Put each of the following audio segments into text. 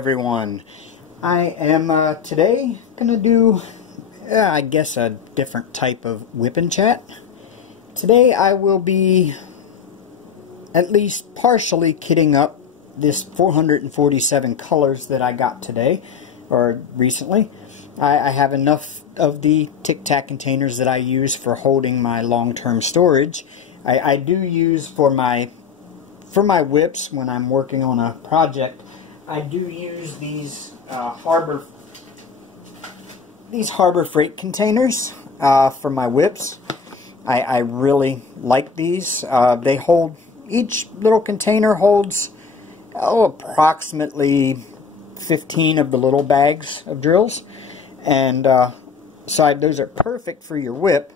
everyone. I am today gonna do I guess a different type of Wip&Chat. Today I will be at least partially kitting up this 447 colors that I got today or recently. I have enough of the Tic Tac containers that I use for holding my long-term storage. I do use for my whips when I'm working on a project. I do use these Harbor Freight containers for my whips. I really like these. They hold, each little container holds approximately 15 of the little bags of drills, and so those are perfect for your whip.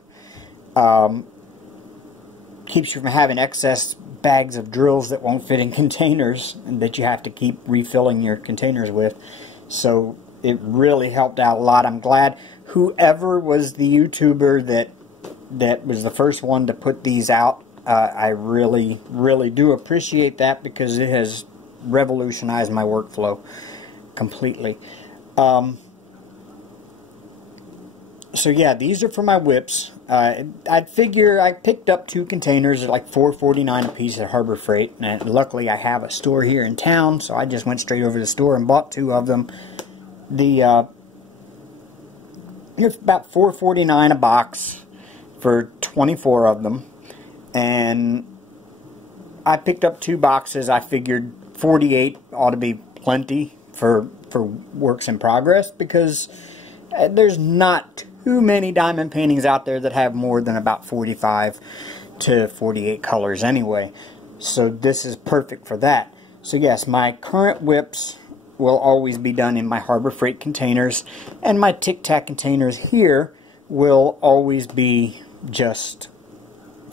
Keeps you from having excess bags of drills that won't fit in containers and that you have to keep refilling your containers with. So it really helped out a lot. I'm glad whoever was the YouTuber that was the first one to put these out. I really do appreciate that, because it has revolutionized my workflow completely. So yeah, these are for my whips. I'd figure I picked up 2 containers at like $4.49 a piece at Harbor Freight, and luckily I have a store here in town, so I just went straight over to the store and bought 2 of them. It's about $4.49 a box for 24 of them, and I picked up 2 boxes. I figured 48 ought to be plenty for works in progress, because there's not too many diamond paintings out there that have more than about 45 to 48 colors anyway. So this is perfect for that. So yes, my current whips will always be done in my Harbor Freight containers, and my Tic Tac containers here will always be just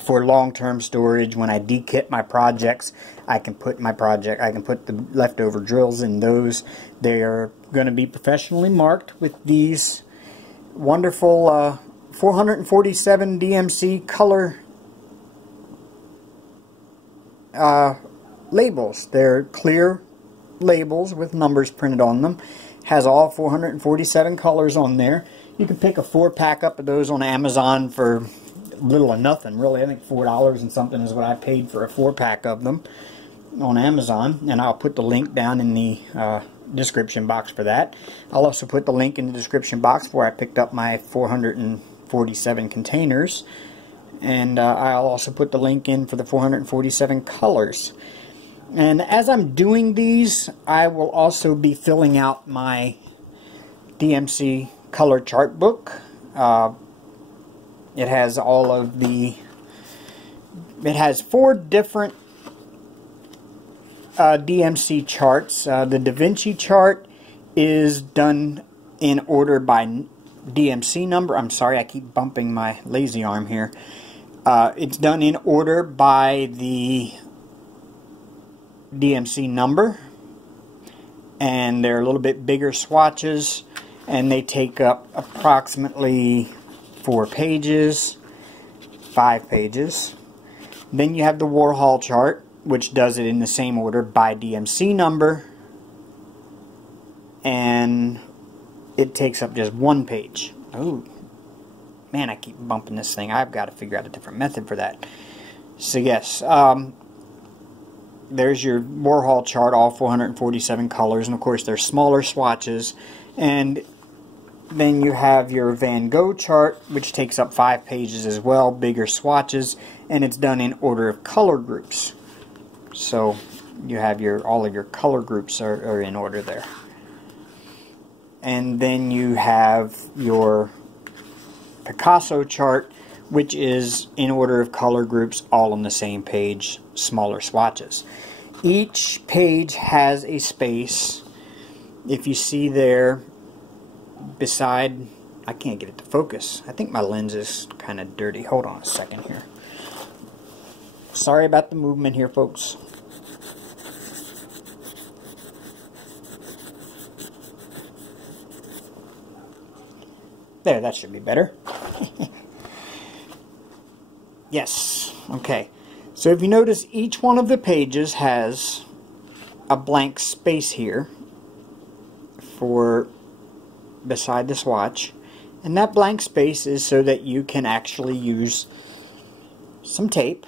for long-term storage. When I dekit my projects, I can put the leftover drills in those. They are going to be professionally marked with these wonderful 447 DMC color labels. They're clear labels with numbers printed on them. Has all 447 colors on there. You can pick a 4-pack up of those on Amazon for little or nothing, really. I think $4 and something is what I paid for a 4-pack of them on Amazon, and I'll put the link down in the description box for that. I'll also put the link in the description box where I picked up my 447 containers, and I'll also put the link in for the 447 colors. And as I'm doing these, I will also be filling out my DMC color chart book. It has all of the, it has 4 different DMC charts. The Da Vinci chart is done in order by DMC number. I'm sorry, I keep bumping my lazy arm here. It's done in order by the DMC number, and they're a little bit bigger swatches, and they take up approximately 4 pages, 5 pages. Then you have the Warhol chart, which does it in the same order by DMC number, and it takes up just 1 page. Oh man, I keep bumping this thing. I've got to figure out a different method for that. So yes, there's your Warhol chart, all 447 colors, and of course there's smaller swatches. And then you have your Van Gogh chart, which takes up 5 pages as well, bigger swatches, and it's done in order of color groups. So you have all of your color groups are in order there. And then you have your Picasso chart, which is in order of color groups, all on the same page, smaller swatches. Each page has a space. If you see there, beside, I can't get it to focus. I think my lens is kind of dirty. Hold on a second here. Sorry about the movement here, folks. There, that should be better. Yes, okay. So if you notice, each one of the pages has a blank space here, for beside the swatch, and that blank space is so that you can actually use some tape.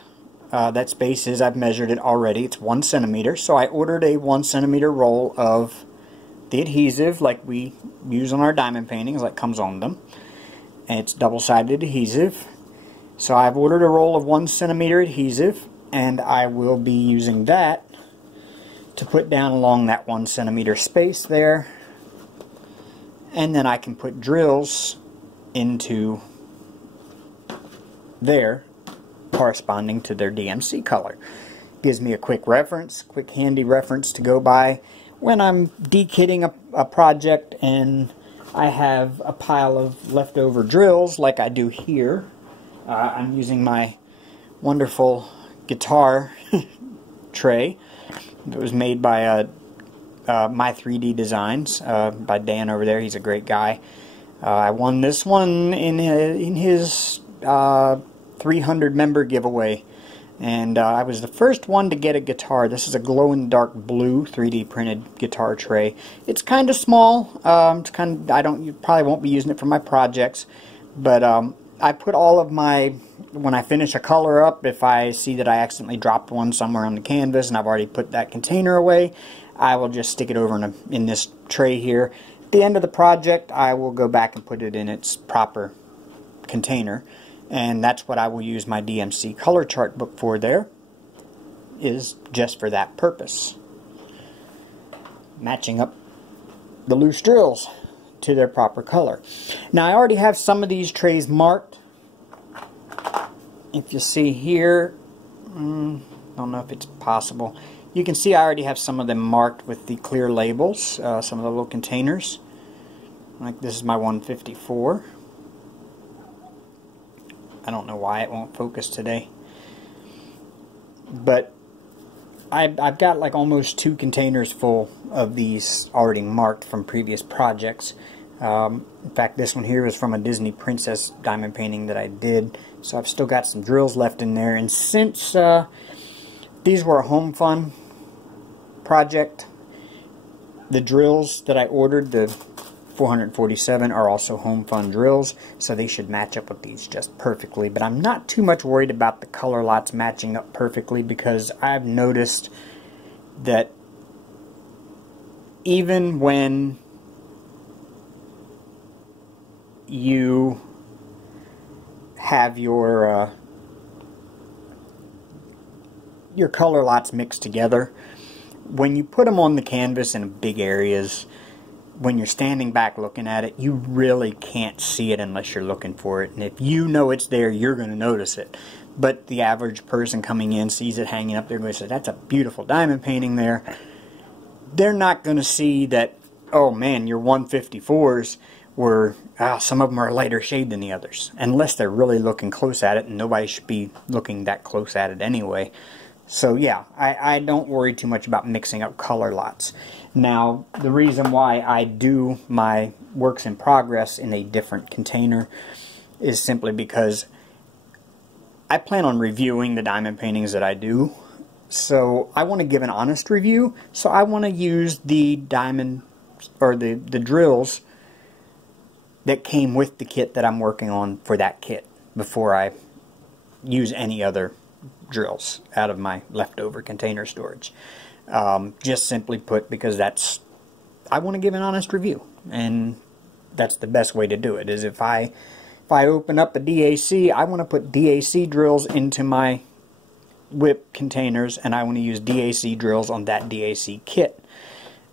That space is, I've measured it already, it's 1 centimeter, so I ordered a 1 centimeter roll of the adhesive like we use on our diamond paintings, like comes on them, and it's double-sided adhesive. So I've ordered a roll of 1 centimeter adhesive, and I will be using that to put down along that 1 centimeter space there, and then I can put drills into there corresponding to their DMC color. Gives me a quick handy reference to go by when I'm de-kitting a project and I have a pile of leftover drills like I do here. I'm using my wonderful guitar tray that was made by My 3D Designs, by Dan over there. He's a great guy. I won this one in his 300 member giveaway, and I was the first one to get a guitar. This is a glow-in-the-dark blue 3D printed guitar tray. It's kind of small. It's kind of, you probably won't be using it for my projects, but I put all of my, when I finish a color up, if I see that I accidentally dropped one somewhere on the canvas and I've already put that container away, I will just stick it over in this tray here. At the end of the project, I will go back and put it in its proper container, and that's what I will use my DMC color chart book for. There is just for that purpose, matching up the loose drills to their proper color. Now I already have some of these trays marked. If you see here, don't know if it's possible, you can see I already have some of them marked with the clear labels, some of the little containers. Like this is my 154. I don't know why it won't focus today, but I've got like almost 2 containers full of these already marked from previous projects. In fact, this one here was from a Disney princess diamond painting that I did, so I've still got some drills left in there. And since these were a home fun project, the drills that I ordered, the 447, are also home fun drills, so they should match up with these just perfectly. But I'm not too much worried about the color lots matching up perfectly, because I've noticed that even when you have your color lots mixed together, when you put them on the canvas in big areas, when you're standing back looking at it, you really can't see it unless you're looking for it. And if you know it's there, you're going to notice it. But the average person coming in sees it hanging up there, going to say, that's a beautiful diamond painting there. They're not going to see that, oh man, your 154s were, some of them are a lighter shade than the others. Unless they're really looking close at it, and nobody should be looking that close at it anyway. So yeah, I don't worry too much about mixing up color lots. Now, the reason why I do my works in progress in a different container is simply because I plan on reviewing the diamond paintings that I do. So I want to give an honest review, so I want to use the diamond, or the drills that came with the kit that I'm working on for that kit before I use any other drills out of my leftover container storage. Just simply put, because I want to give an honest review, and that's the best way to do it. Is if I open up a DAC, I want to put DAC drills into my whip containers, and I want to use DAC drills on that DAC kit.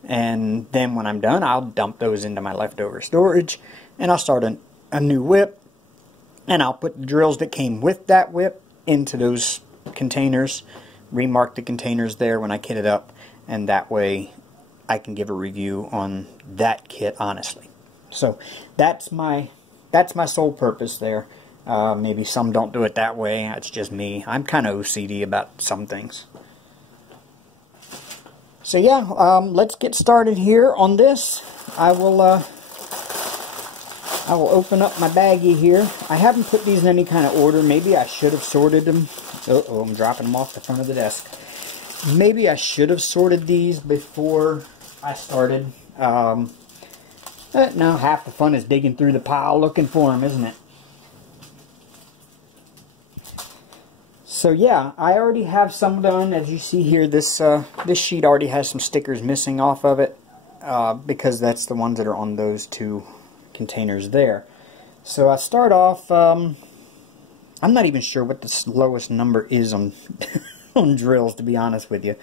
And then when I'm done, I'll dump those into my leftover storage, and I'll start a new whip, and I'll put the drills that came with that whip into those containers, remark the containers there when I kit it up, and that way I can give a review on that kit honestly. So that's my sole purpose there. Maybe some don't do it that way. That's just me. I'm kind of OCD about some things. So yeah, let's get started here on this. I will open up my baggie here. I haven't put these in any kind of order. Maybe I should have sorted them. Uh-oh, I'm dropping them off the front of the desk. Maybe I should have sorted these before I started. Now half the fun is digging through the pile looking for them, isn't it? So yeah, I already have some done. As you see here, this sheet already has some stickers missing off of it because that's the ones that are on those two containers there. So I start off, I'm not even sure what the lowest number is on, on drills, to be honest with you.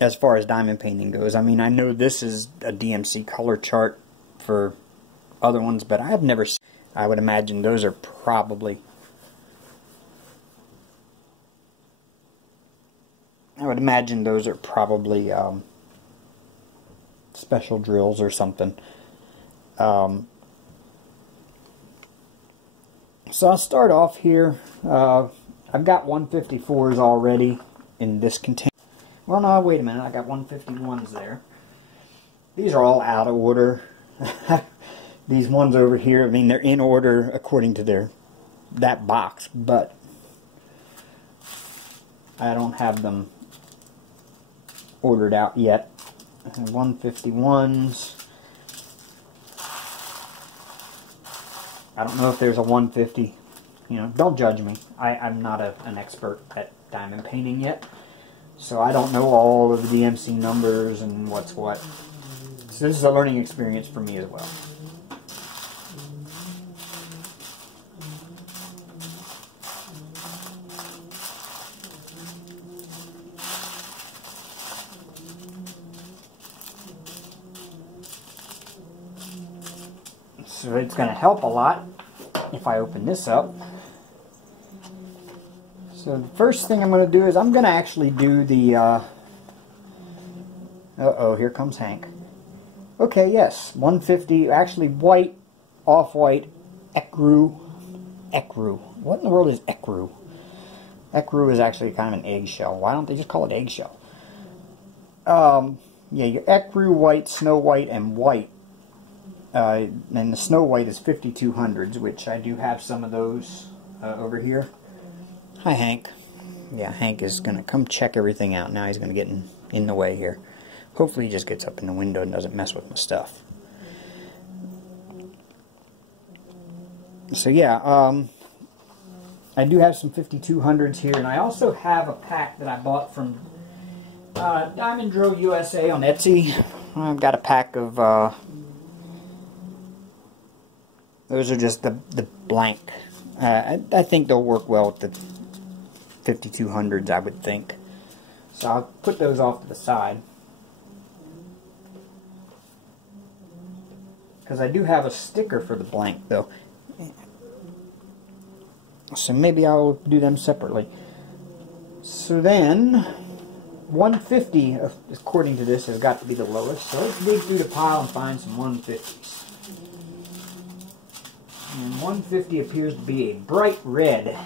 As far as diamond painting goes. I mean, I know this is a DMC color chart for other ones, but I have never seen. I would imagine those are probably... special drills or something. So I'll start off here. I've got 154s already in this container. Well, no, wait a minute. I got 151s there. These are all out of order. These ones over here, I mean, they're in order according to that box, but I don't have them ordered out yet. 151s. I don't know if there's a 150. You know, don't judge me. I'm not an expert at diamond painting yet, so I don't know all of the DMC numbers and what's what. So this is a learning experience for me as well. So it's going to help a lot if I open this up. So the first thing I'm going to do is I'm going to actually do the... uh-oh, here comes Hank. Okay, yes, 150, actually white, off-white, ecru. What in the world is ecru? Ecru is actually kind of an eggshell. Why don't they just call it eggshell? Yeah, your ecru, white, snow white, and white. And the Snow White is 5200s, which I do have some of those over here. Hi, Hank. Yeah, Hank is going to come check everything out. Now he's going to get in the way here. Hopefully he just gets up in the window and doesn't mess with my stuff. So yeah, I do have some 5200s here, and I also have a pack that I bought from Diamond Drill USA on Etsy. I've got a pack of... those are just the blank. I think they'll work well with the 5200s, I would think. So I'll put those off to the side. Because I do have a sticker for the blank, though. So maybe I'll do them separately. So then, 150, according to this, has got to be the lowest. So let's dig through the pile and find some 150s. And 150 appears to be a bright red.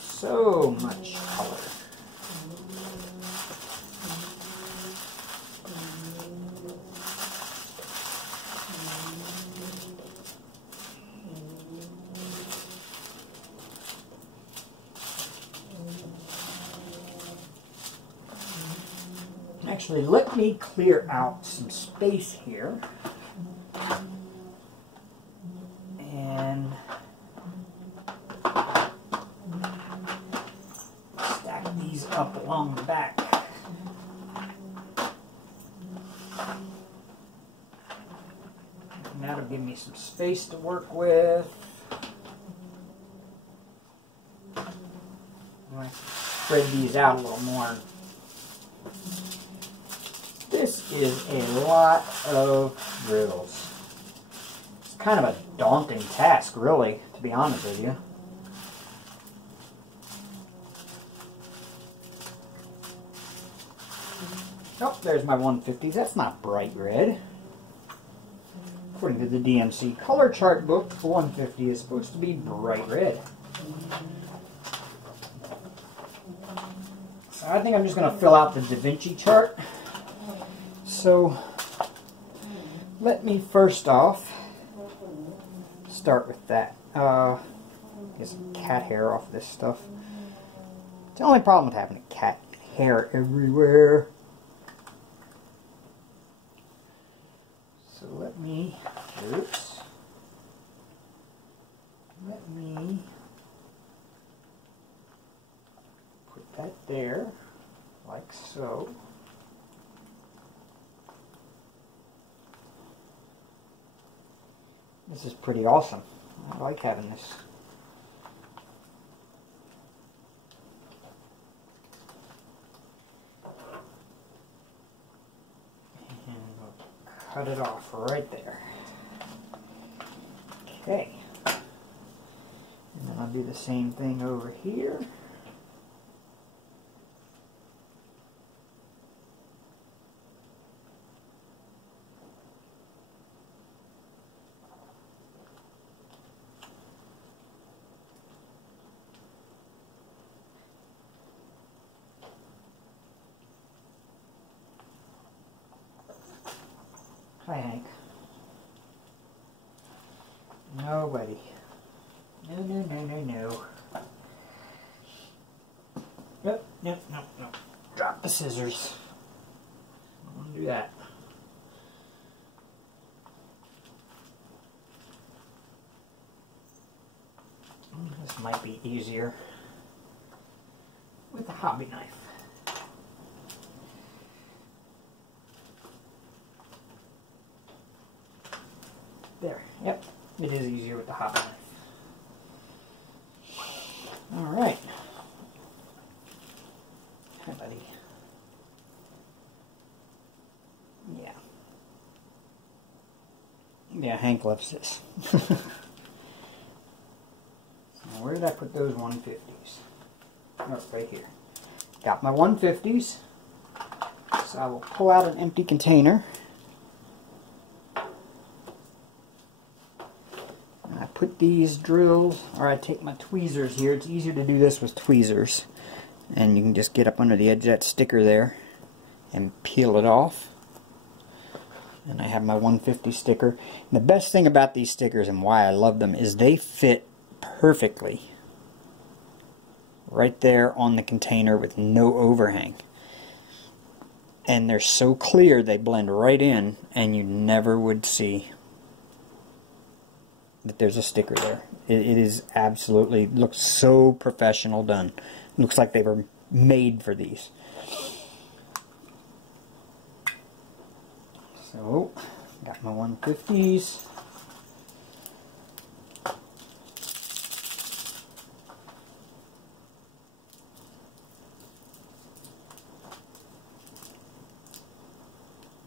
So much color. Actually, let me clear out some space here. And stack these up along the back. And that'll give me some space to work with. I'm going to spread these out a little more. This is a lot of drills. It's kind of a daunting task, really, to be honest with you. Oh, there's my 150s. That's not bright red. According to the DMC color chart book, the 150 is supposed to be bright red. So I think I'm just going to fill out the Da Vinci chart. So let me first off start with that. Get some cat hair off this stuff. It's the only problem with having a cat hair everywhere. So let me, oops, let me put that there, like so. This is pretty awesome. I like having this. And we'll cut it off right there. Okay. And then I'll do the same thing over here. Hi, Hank. Nobody. No, no, no, no, no. Nope, nope, nope, nope. Drop the scissors. I don't want to do that. This might be easier with a hobby knife. There, yep, it is easier with the hobby knife. Alright. Hi, buddy. Yeah. Yeah, Hank loves this. So where did I put those 150s? Oh, right here. Got my 150s. So I will pull out an empty container. I put these drills, or I take my tweezers here. It's easier to do this with tweezers. And you can just get up under the edge of that sticker there and peel it off. And I have my 150 sticker. And the best thing about these stickers and why I love them is they fit perfectly right there on the container with no overhang. And they're so clear they blend right in and you never would see that there's a sticker there. It is absolutely, looks so professional done. Looks like they were made for these. So, got my 150s.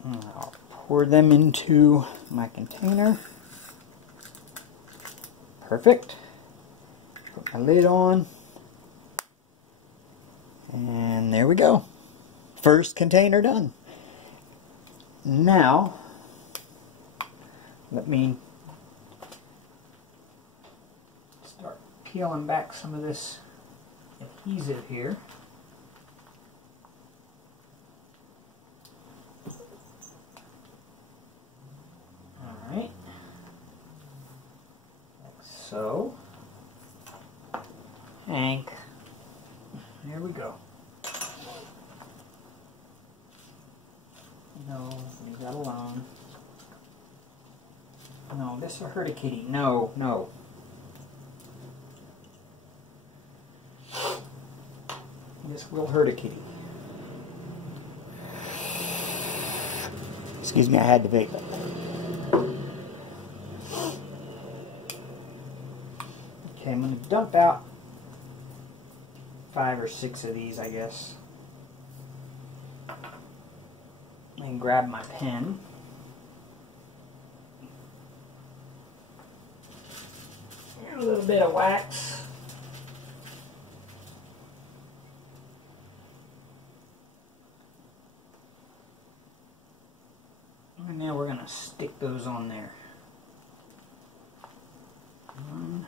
I'll pour them into my container. Perfect. Put my lid on. And there we go. First container done. Now, let me start peeling back some of this adhesive here. Alright. Like so. Hank. There we go. No, leave that alone. No, this will hurt a kitty. No, no. This will hurt a kitty. Excuse me, I had to vape. Okay, I'm going to dump out 5 or 6 of these, I guess. And grab my pen. And a little bit of wax. And now we're going to stick those on there. 1,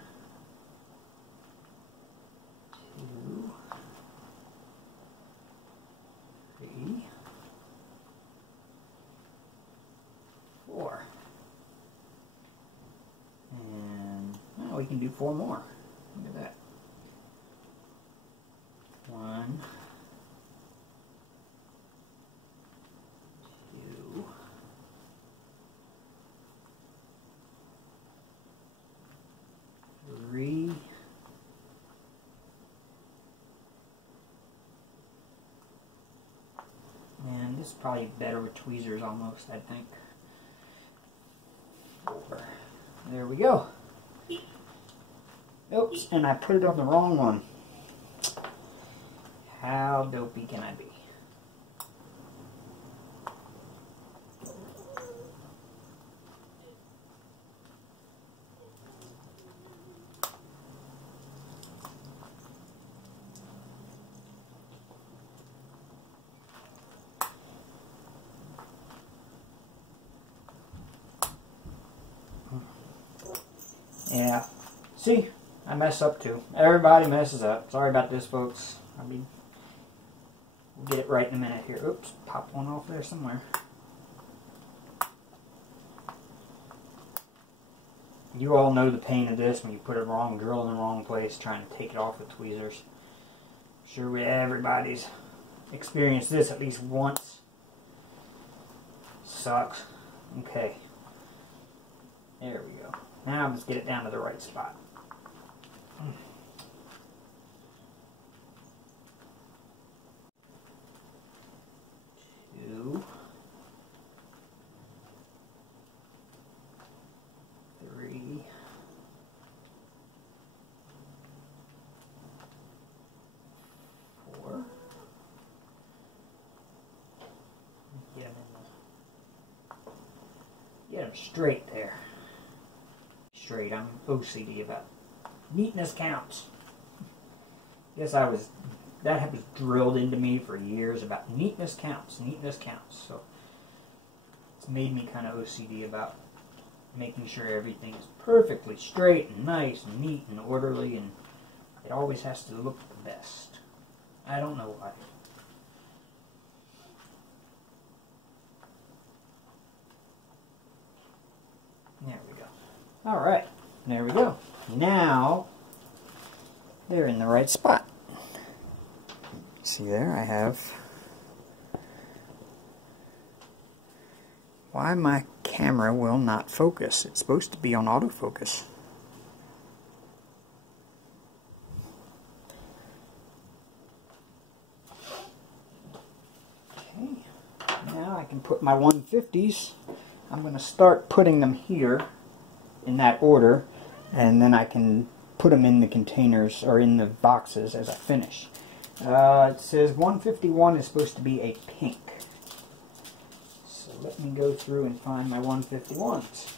2, 3, 4. And well, we can do 4 more. probably better with tweezers almost, I think. There we go. Oops, and I put it on the wrong one. How dopey can I be? Yeah. See? I mess up too. Everybody messes up. Sorry about this, folks. We'll get it right in a minute here. Oops. Pop one off there somewhere. You all know the pain of this when you put a wrong drill in the wrong place trying to take it off with tweezers. Sure, everybody's experienced this at least once. Sucks. Okay. There we go. Now let's get it down to the right spot. 2, 3, 4. Get them straight there. Straight. I'm OCD about neatness counts. Guess that was drilled into me for years about neatness counts, so it's made me kind of OCD about making sure everything is perfectly straight and nice and neat and orderly, and it always has to look the best. I don't know why. There we go. Alright, there we go. Now, they're in the right spot. See there, I have... Why my camera will not focus? It's supposed to be on autofocus. Okay, now I can put my 150s. I'm going to start putting them here in that order, and then I can put them in the containers or in the boxes as I finish. It says 151 is supposed to be a pink. So let me go through and find my 151s.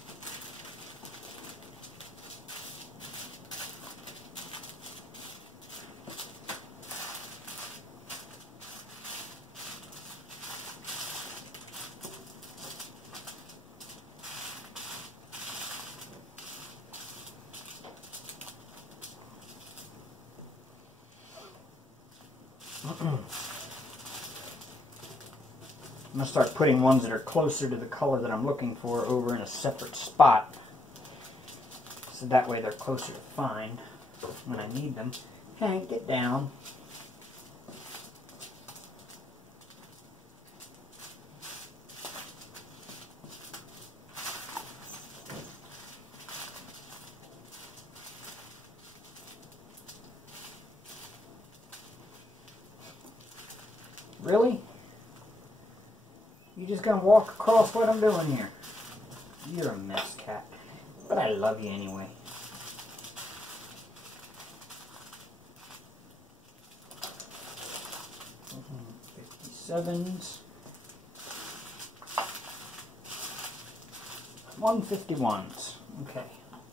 I'm going to start putting ones that are closer to the color that I'm looking for over in a separate spot. So that way they're closer to find when I need them. Hank, get down. Really? You just gonna walk across what I'm doing here? You're a mess, cat. But I love you anyway. $57s. 151s. Okay.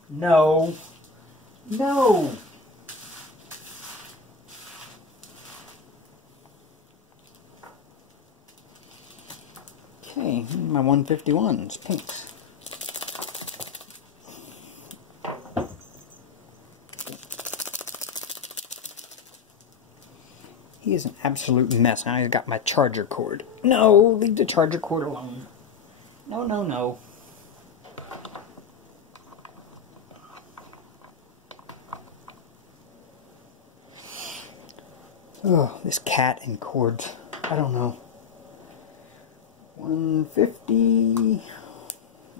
No. No! Okay, my 151s, pinks. He is an absolute mess. Now he's got my charger cord. No, leave the charger cord alone. No, no, no. Oh, this cat and cords. I don't know. 150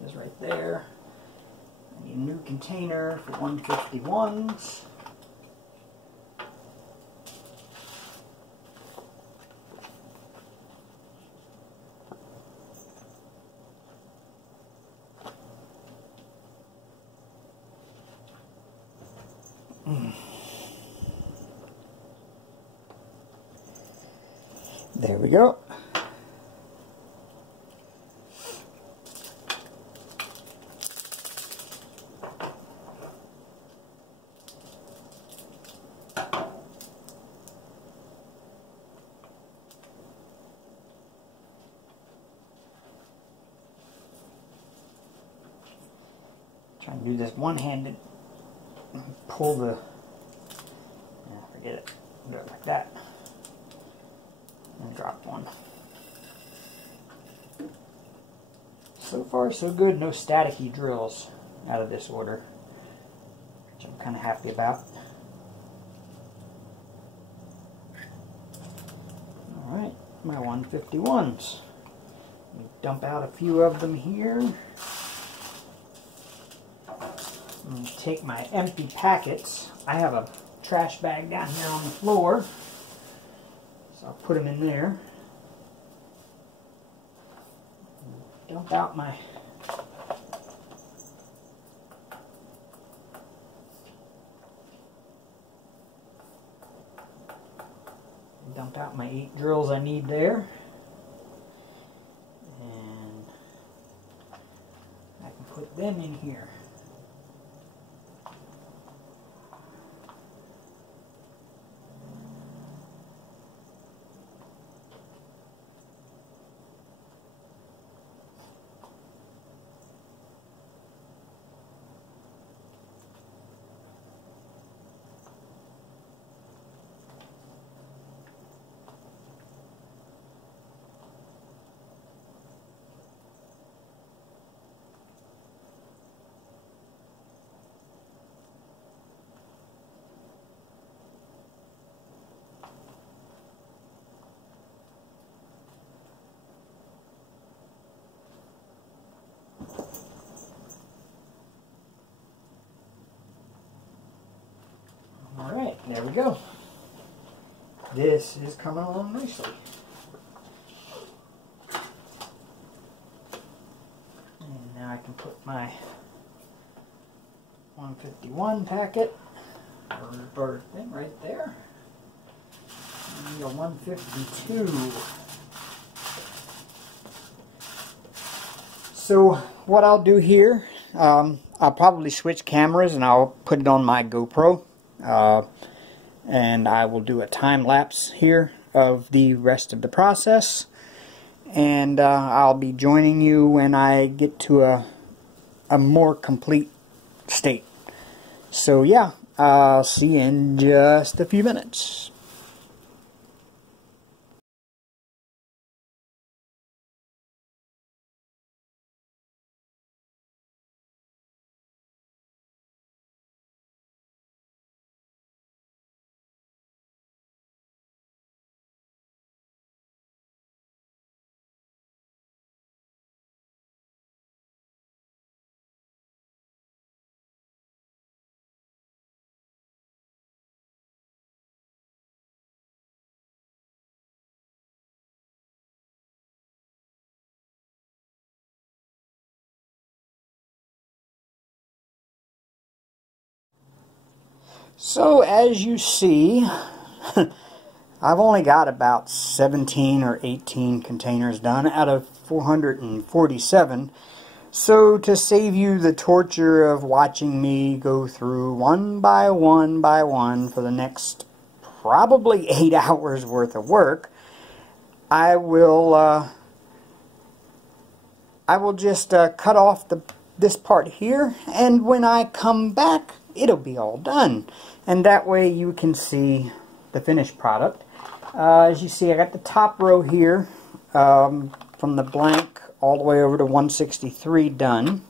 is right there. I need a new container for 151s. There we go. Try and do this one-handed. Pull the. Forget it. Do it like that. And drop one. So far, so good. No staticky drills out of this order, which I'm kind of happy about. Alright, my 151s. Let me dump out a few of them here. And take my empty packets. I have a trash bag down here on the floor, so I'll put them in there. Dump out my dump out my 8 drills I need there, and I can put them in here. Alright, there we go. This is coming along nicely. And now I can put my 151 packet or thing right there. And the 152. So what I'll do here, I'll probably switch cameras and I'll put it on my GoPro. And I will do a time lapse here of the rest of the process, and I'll be joining you when I get to a more complete state. So yeah, I'll see you in just a few minutes. So as you see, I've only got about 17 or 18 containers done out of 447. So to save you the torture of watching me go through one by one for the next probably 8 hours worth of work, I will just cut off this part here, and when I come back it'll be all done, and that way you can see the finished product. As you see, I got the top row here from the blank all the way over to 163 done,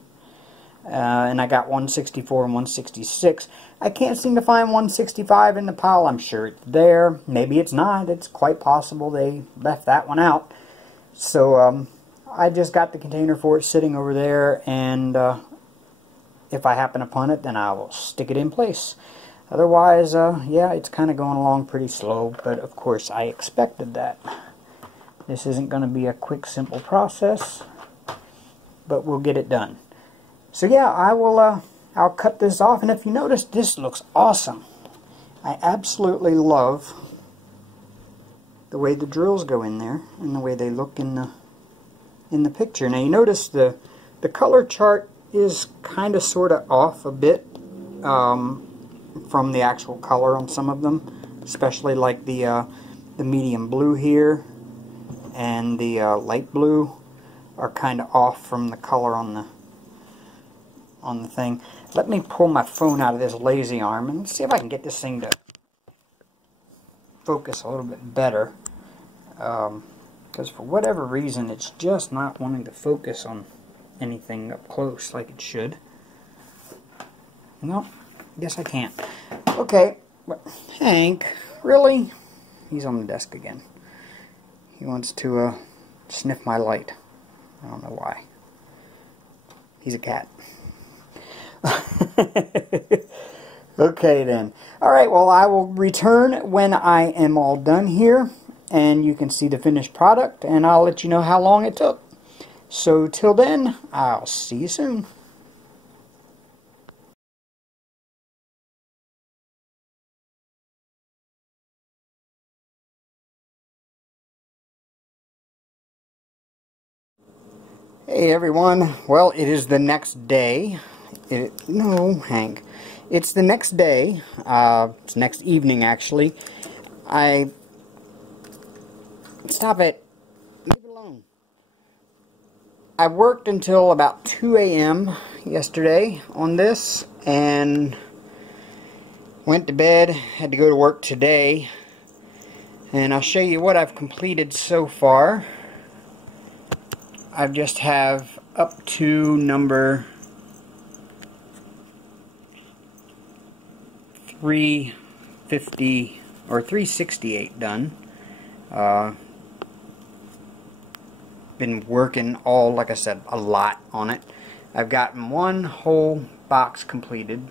and I got 164 and 166. I can't seem to find 165 in the pile. I'm sure it's there. Maybe it's not. It's quite possible they left that one out. So I just got the container for it sitting over there, and if I happen upon it, then I will stick it in place. Otherwise, yeah, it's kind of going along pretty slow, but of course I expected that. This isn't going to be a quick, simple process, but we'll get it done. So yeah, I'll cut this off, and if you notice, this looks awesome. I absolutely love the way the drills go in there and the way they look in the picture. Now you notice the color chart is kind of sort of off a bit from the actual color on some of them, especially like the medium blue here and the light blue are kind of off from the color on the thing. Let me pull my phone out of this lazy arm and see if I can get this thing to focus a little bit better, because for whatever reason it's just not wanting to focus on anything up close like it should. No, guess I can't. Okay, Hank, really? He's on the desk again. He wants to sniff my light. I don't know why. He's a cat. Okay then. Alright, well I will return when I am all done here and you can see the finished product and I'll let you know how long it took. So till then, I'll see you soon. Hey everyone, well it is the next day. No, Hank. It's the next day. It's next evening actually. Stop it. Leave it alone. I worked until about 2 a.m. yesterday on this and went to bed. Had to go to work today. And I'll show you what I've completed so far. I just have up to number 350 or 368 done. Been working like I said, a lot on it. I've gotten one whole box completed.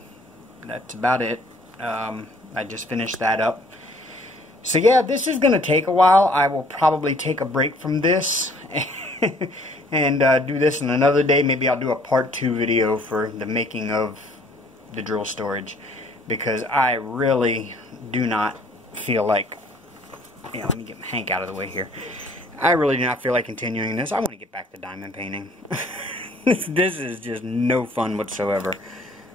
That's about it. I just finished that up. So yeah, this is going to take a while. I will probably take a break from this and do this in another day. Maybe I'll do a part 2 video for the making of the drill storage, because I really do not feel like, yeah, let me get Hank out of the way here. I really do not feel like continuing this. I want to get back to diamond painting. This is just no fun whatsoever.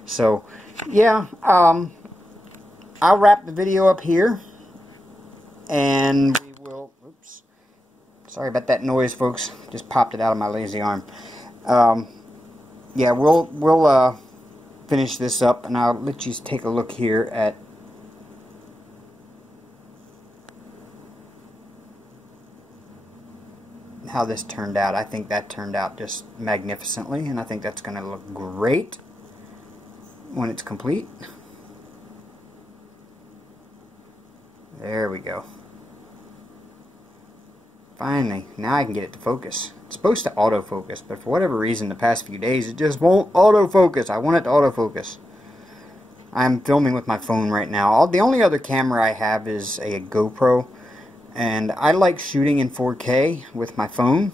So yeah, I'll wrap the video up here and we will, oops, sorry about that noise folks, just popped it out of my lazy arm. Yeah, we'll finish this up and I'll let you take a look here at how this turned out. I think that turned out just magnificently and I think that's going to look great when it's complete. There we go. Finally, now I can get it to focus. It's supposed to autofocus, but for whatever reason the past few days it just won't autofocus. I want it to autofocus. I'm filming with my phone right now. The only other camera I have is a GoPro, and I like shooting in 4K with my phone.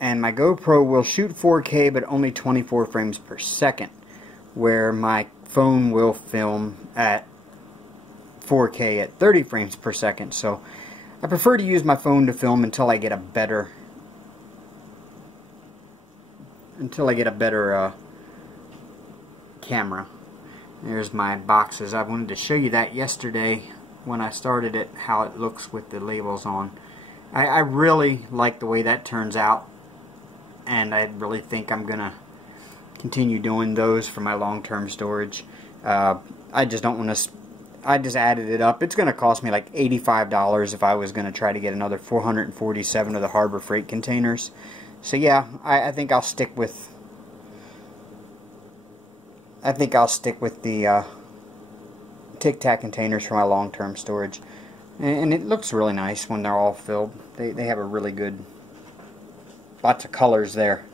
And my GoPro will shoot 4K but only 24 frames per second, where my phone will film at 4K at 30 frames per second. So I prefer to use my phone to film until I get a better camera. There's my boxes. I wanted to show you that yesterday when I started it, how it looks with the labels on. I really like the way that turns out, and I really think I'm gonna continue doing those for my long-term storage. I just don't want to. I just added it up. It's going to cost me like $85 if I was going to try to get another 447 of the Harbor Freight containers. So yeah, I think I'll stick with. I think I'll stick with the Tic Tac containers for my long-term storage, and it looks really nice when they're all filled. They have a really good, lots of colors there.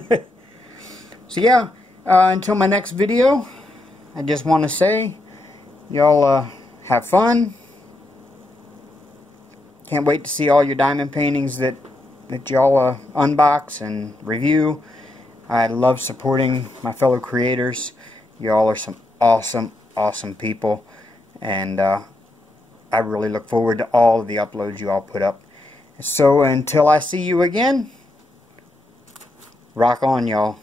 So yeah, until my next video, I just want to say, y'all have fun. Can't wait to see all your diamond paintings that y'all unbox and review. I love supporting my fellow creators. Y'all are some awesome people, and I really look forward to all of the uploads you all put up. So until I see you again, rock on, y'all.